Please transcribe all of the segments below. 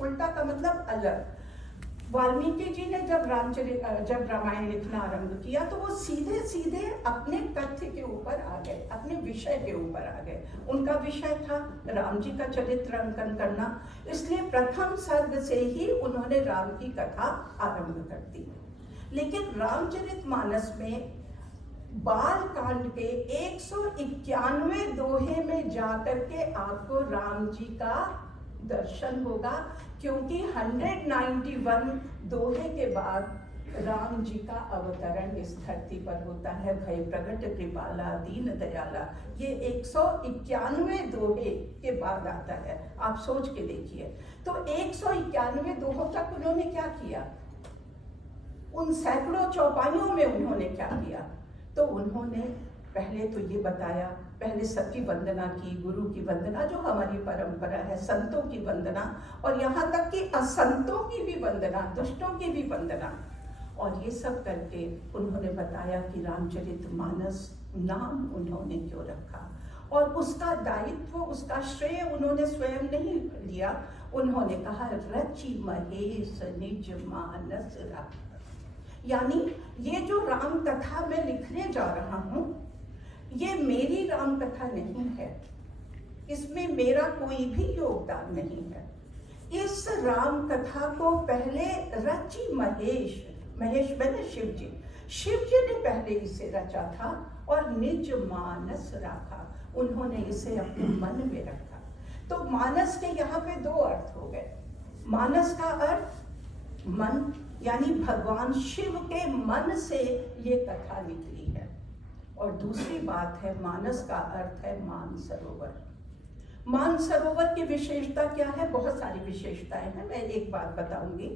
उल्टा का मतलब अलग। वाल्मीकि जी ने जब रामायण लिखना आरंभ किया तो वो सीधे सीधे अपने तथ्य के ऊपर आ गए, अपने विषय के ऊपर आ गए। उनका विषय था राम जी का चरित्र अंकन करना, इसलिए प्रथम सर्ग से ही उन्होंने राम की कथा आरंभ कर दी। लेकिन रामचरितमानस में बाल कांड के 191 दोहे में जाकर के आपको राम जी का दर्शन होगा, क्योंकि 191 दोहे के बाद राम जी का अवतरण इस धरती पर होता है। भय प्रगट कृपाला दीन दयाला, ये 191 दोहे के बाद आता है। आप सोच के देखिए, तो 191 दोहों तक उन्होंने क्या किया, उन सैकड़ों चौपाइयों में उन्होंने क्या किया? तो उन्होंने पहले तो ये बताया, पहले सबकी वंदना की, गुरु की वंदना जो हमारी परंपरा है, संतों की वंदना, और यहाँ तक कि असंतों की भी वंदना, दुष्टों की भी वंदना। और ये सब करके उन्होंने बताया कि रामचरितमानस नाम उन्होंने क्यों रखा, और उसका दायित्व, उसका श्रेय उन्होंने स्वयं नहीं लिया। उन्होंने कहा रचि महेश निज मानस राखा, यानी ये जो राम कथा मैं लिखने जा रहा हूँ, ये मेरी राम कथा नहीं है, इसमें मेरा कोई भी योगदान नहीं है। इस राम कथा को पहले रचि महेश, महेश मैंने शिव जी ने पहले इसे रचा था, और निज मानस राखा, उन्होंने इसे अपने मन में रखा। तो मानस के यहाँ पे दो अर्थ हो गए। मानस का अर्थ मन, यानी भगवान शिव के मन से ये कथा निकली है। और दूसरी बात है, मानस का अर्थ है मानसरोवर। मानसरोवर की विशेषता क्या है? बहुत सारी विशेषताएं हैं, मैं एक बात बताऊंगी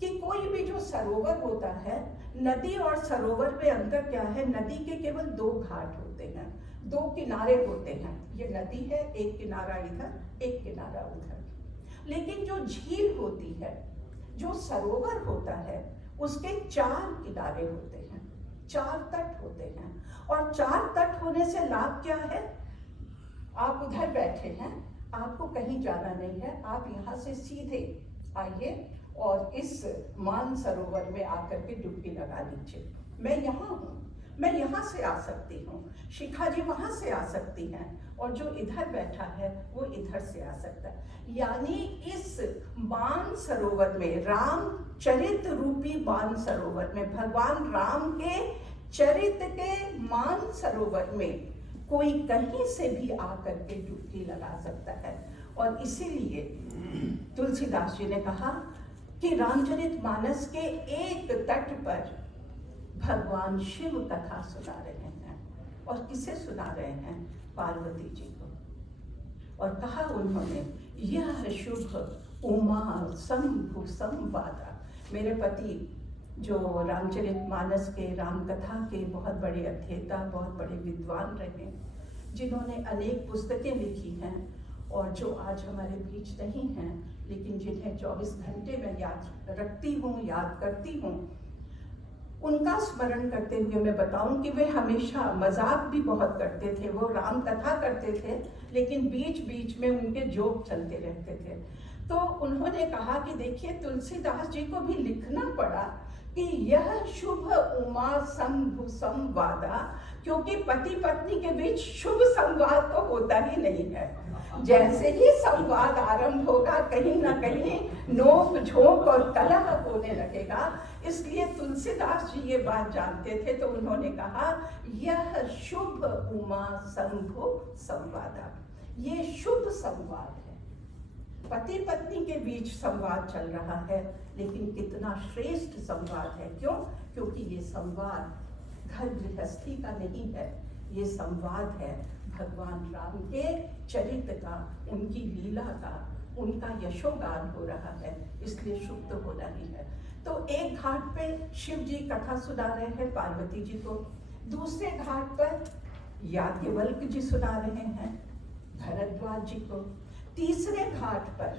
कि कोई भी जो सरोवर होता है, नदी और सरोवर में अंतर क्या है? नदी के केवल दो घाट होते हैं, दो किनारे होते हैं। ये नदी है, एक किनारा इधर, एक किनारा उधर। लेकिन जो झील होती है, जो सरोवर होता है, उसके चार किनारे होते हैं, चार तट होते हैं। और चार तट होने से लाभ क्या है? आप उधर बैठे हैं, आपको कहीं जाना नहीं है, आप यहाँ से सीधे आइए और इस मानसरोवर में आकर के डुबकी लगा लीजिए। मैं यहाँ हूँ, मैं यहाँ से आ सकती हूँ, शिखा जी वहाँ से आ सकती हैं, और जो इधर बैठा है वो इधर से आ सकता है। यानी इस मानसरोवर में, राम चरित रूपी मानसरोवर में, भगवान राम के चरित्र के मानसरोवर में कोई कहीं से भी आकर के डुबकी लगा सकता है। और इसीलिए तुलसीदास जी ने कहा कि रामचरितमानस के एक तट पर भगवान शिव कथा सुना रहे हैं। और किसे सुना रहे हैं? पार्वती जी को। और कहा उन्होंने, यह शुभ उमा शंभु संवादा। मेरे पति जो रामचरितमानस के, राम कथा के बहुत बड़े अध्येता, बहुत बड़े विद्वान रहे, जिन्होंने अनेक पुस्तकें लिखी हैं, और जो आज हमारे बीच नहीं हैं, लेकिन जिन्हें 24 घंटे में याद रखती हूँ, याद करती हूँ, उनका स्मरण करते हुए मैं बताऊं कि वे हमेशा मजाक भी बहुत करते थे। वो राम कथा करते थे, लेकिन बीच बीच में उनके जोक चलते रहते थे। तो उन्होंने कहा कि देखिए, तुलसीदास जी को भी लिखना पड़ा कि यह शुभ उमा शंभु संवादा, क्योंकि पति पत्नी के बीच शुभ संवाद तो होता ही नहीं है। जैसे ही संवाद आरंभ होगा, कहीं ना कहीं नोक झोंक और कलह होने लगेगा। इसलिए तुलसीदास जी ये बात जानते थे, तो उन्होंने कहा यह शुभ उमा शंभु संवादा, ये शुभ संवाद है। पति पत्नी के बीच संवाद चल रहा है, लेकिन कितना श्रेष्ठ संवाद है। क्यों? क्योंकि ये संवाद घर गृहस्थी का नहीं है, ये संवाद है भगवान राम के चरित्र का, उनकी लीला का, उनका यशोगान हो रहा है, इसलिए शुभ तो होना ही है। तो एक घाट पे शिव जी कथा सुना रहे हैं पार्वती जी को, दूसरे घाट पर याज्ञवल्क्य जी सुना रहे हैं भरद्वाज जी को, तीसरे घाट पर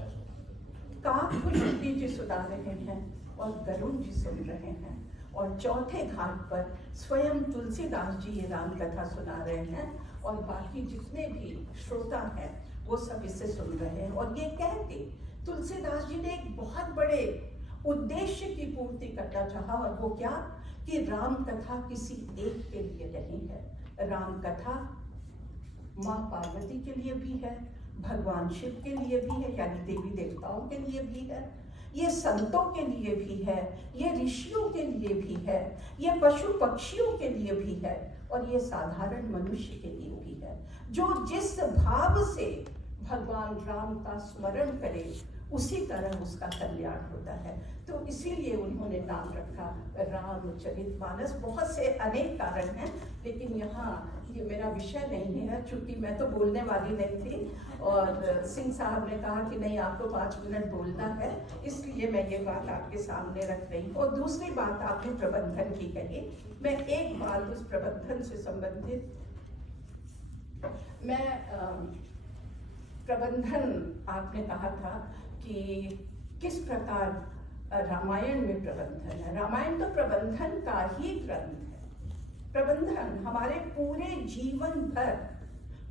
काकभूषुंडी जी सुना रहे हैं और गरुड़ जी सुन रहे हैं, और चौथे घाट पर स्वयं तुलसीदास जी ये राम कथा सुना रहे हैं, और बाकी जितने भी श्रोता हैं वो सब इसे सुन रहे हैं। और ये कह के तुलसीदास जी ने एक बहुत बड़े उद्देश्य की पूर्ति करना चाहा, और वो क्या कि राम कथा किसी एक के लिए नहीं है। राम कथा माँ पार्वती के लिए भी है, भगवान शिव के लिए भी है, यानी देवी देवताओं के लिए भी है, ये संतों के लिए भी है, ये ऋषियों के लिए भी है, ये पशु पक्षियों के लिए भी है, और ये साधारण मनुष्य के लिए भी है, जो जिस भाव से भगवान राम का स्मरण करे उसी तरह उसका कल्याण होता है। तो इसीलिए उन्होंने नाम रखा रामचरितमानस। बहुत से अनेक कारण हैं, लेकिन यहाँ ये मेरा विषय नहीं है, चूंकि मैं तो बोलने वाली नहीं थी, और सिंह साहब ने कहा कि नहीं आपको 5 मिनट बोलना है, इसलिए मैं ये बात आपके सामने रख रही हूँ। और दूसरी बात आपने प्रबंधन की कही, मैं एक बात उस प्रबंधन से संबंधित, मैं प्रबंधन आपने कहा था कि किस प्रकार रामायण में प्रबंधन है। रामायण तो प्रबंधन का ही ग्रंथ है। प्रबंधन हमारे पूरे जीवन भर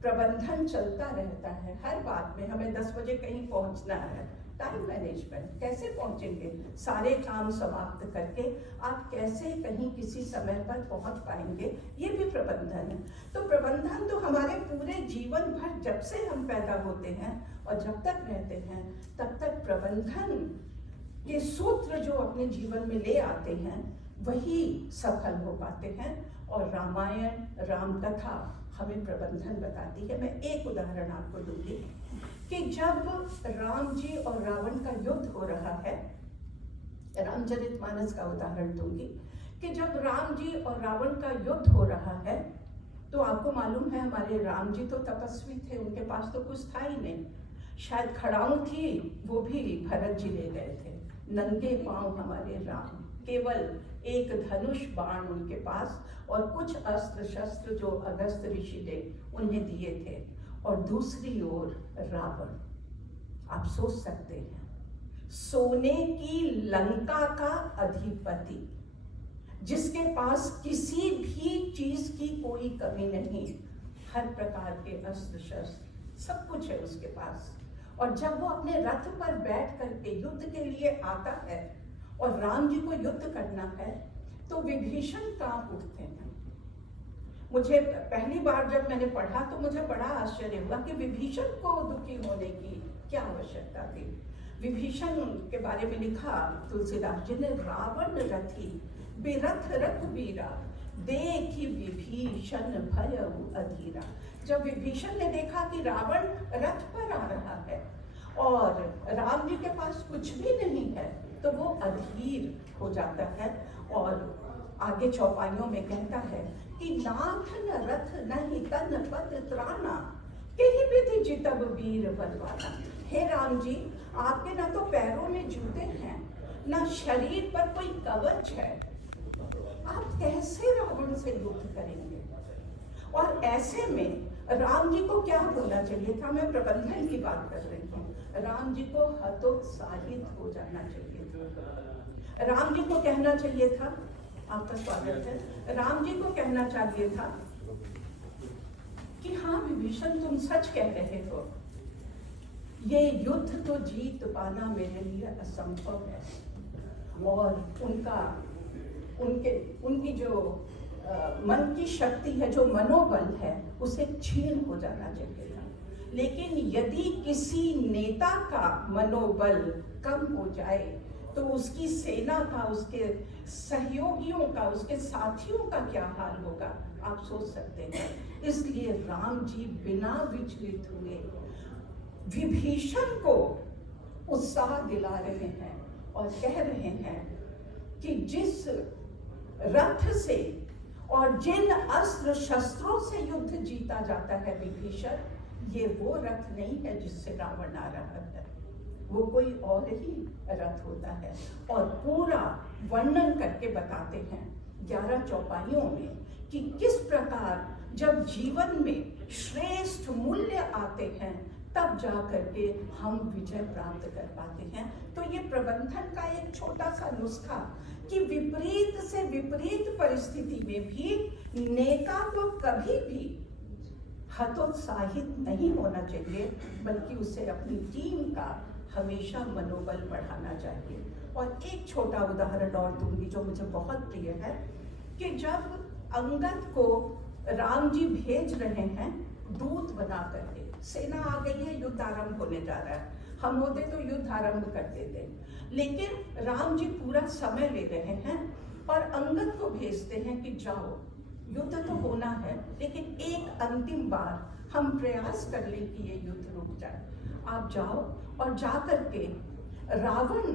प्रबंधन चलता रहता है। हर बात में हमें 10 बजे कहीं पहुंचना है, टाइम मैनेजमेंट, कैसे पहुंचेंगे, सारे काम समाप्त करके आप कैसे कहीं किसी समय पर पहुंच पाएंगे, ये भी प्रबंधन है। तो प्रबंधन तो हमारे पूरे जीवन भर, जब से हम पैदा होते हैं और जब तक रहते हैं तब तक प्रबंधन के सूत्र जो अपने जीवन में ले आते हैं वही सफल हो पाते हैं। और रामायण रामकथा हमें प्रबंधन बताती है। मैं एक उदाहरण आपको दूंगी कि जब राम जी और रावण का युद्ध हो रहा है, रामचरितमानस का उदाहरण दूंगी कि जब राम जी और रावण का युद्ध हो रहा है, तो आपको मालूम है हमारे राम जी तो तपस्वी थे, उनके पास तो कुछ था ही नहीं, शायद खड़ाऊं थी वो भी भरत जी ले गए थे। नंगे पांव हमारे राम, केवल एक धनुष बाण उनके पास और कुछ अस्त्र शस्त्र जो अगस्त ऋषि ने उन्हें दिए थे। और दूसरी ओर रावण, आप सोच सकते हैं, सोने की लंका का अधिपति, जिसके पास किसी भी चीज की कोई कमी नहीं, हर प्रकार के अस्त्र शस्त्र सब कुछ है उसके पास। और जब वो अपने रथ पर बैठ करके युद्ध के लिए आता है और राम जी को युद्ध करना है, तो विभीषण कांप उठते हैं। मुझे पहली बार जब मैंने पढ़ा तो मुझे बड़ा आश्चर्य हुआ कि विभीषण को दुखी होने की क्या आवश्यकता थी। विभीषण के बारे में लिखा तुलसीदास जी ने, रावण रथी बिरथ रघुबीरा, देखी विभीषण भयउ अधीरा। जब विभीषण ने देखा कि रावण रथ पर आ रहा है और राम जी के पास कुछ भी नहीं है, तो वो अधीर हो जाता है। और आगे चौपाइयों में कहता है कि नाथ न रथ नहीं तन पद त्राना, कहीं विधि जितब वीर बलवाना। हे राम जी, आपके ना तो पैरों में जूते हैं, ना शरीर पर कोई कवच है, आप कैसे रावण से युद्ध करेंगे। और ऐसे में राम जी को क्या होना चाहिए था, मैं प्रबंधन की बात कर रही हूँ, राम जी को हतोत्साहित हो जाना चाहिए था। राम जी को कहना चाहिए था, आपका स्वागत है, राम जी को कहना चाहिए था कि हाँ विभीषण तुम सच कह रहे हो, ये युद्ध तो जीत पाना मेरे लिए असंभव है। और उनकी जो मन की शक्ति है, जो मनोबल है, उसे क्षीण हो जाना चाहिए था। लेकिन यदि किसी नेता का मनोबल कम हो जाए तो उसकी सेना का, उसके सहयोगियों का, उसके साथियों का क्या हाल होगा, आप सोच सकते हैं। इसलिए राम जी बिना विचलित हुए विभीषण को उत्साह दिला रहे हैं और कह रहे हैं कि जिस रथ से और जिन अस्त्र शस्त्रों से युद्ध जीता जाता है विभीषण, ये वो रथ नहीं है जिससे रावण आ रहा है, वो कोई और ही रथ होता है। और पूरा वर्णन करके बताते हैं 11 चौपाइयों में कि किस प्रकार जब जीवन में श्रेष्ठ मूल्य आते हैं तब जा करके हम विजय प्राप्त कर पाते हैं। तो ये प्रबंधन का एक छोटा सा नुस्खा कि विपरीत से विपरीत परिस्थिति में भी नेता को कभी भी हतोत्साहित नहीं होना चाहिए, बल्कि उसे अपनी टीम का हमेशा मनोबल बढ़ाना चाहिए। और एक छोटा उदाहरण और दूंगी जो मुझे बहुत प्रिय है, कि जब अंगद को राम जी भेज रहे हैं दूत बना करके, सेना आ गई है, युद्ध आरंभ होने जा रहा है, हम होते तो युद्ध आरंभ कर देते, लेकिन राम जी पूरा समय ले रहे हैं और अंगद को भेजते हैं कि जाओ, युद्ध तो होना है लेकिन एक अंतिम बार हम प्रयास कर ले कि ये युद्ध रुक जाए। आप जाओ और जा करके रावण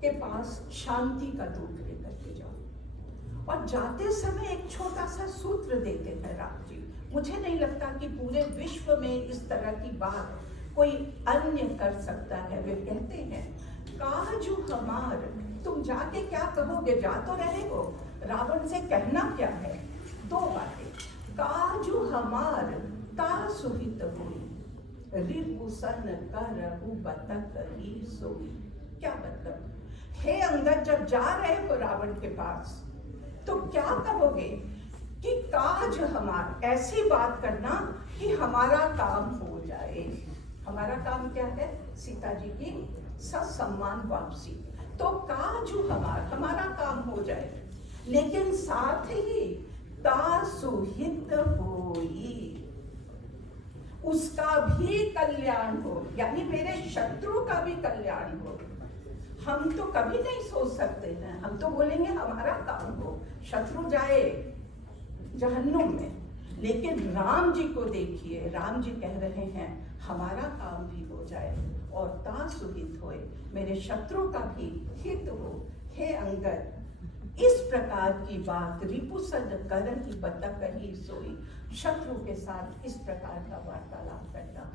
के पास शांति का दूत लेकर के जाओ। और जाते समय एक छोटा सा सूत्र देते हैं राम जी। मुझे नहीं लगता कि पूरे विश्व में इस तरह की बात कोई अन्य कर सकता है। वे कहते हैं, काजू हमार, तुम जाके क्या कहोगे, जा तो रहे हो, रावण से कहना क्या है? दो बातें, काजू हमार ता सुहित हुई, रिपुसन करहु बतक ही सोई। क्या मतलब? हे अंगद, जब जा रहे हो रावण के पास तो क्या कहोगे कि काज हमार, ऐसी बात करना कि हमारा काम हो जाए। हमारा काम क्या है? सीता जी की ससम्मान वापसी। तो काजू हमार, हमारा काम हो जाए, लेकिन साथ ही तासुहित होई, उसका भी कल्याण हो, यानी मेरे शत्रु का भी कल्याण हो। हम तो कभी नहीं सोच सकते हैं, हम तो बोलेंगे हमारा काम हो, शत्रु जाए जहन्नुम में, लेकिन राम जी को देखिए, राम जी कह रहे हैं हमारा काम भी हो जाए और तासुहित होए, मेरे शत्रु का भी हित हो। हे अंगद, इस प्रकार की बात रिपुसन करहि बतक ही सोई, शत्रु के साथ इस प्रकार का वार्तालाप करना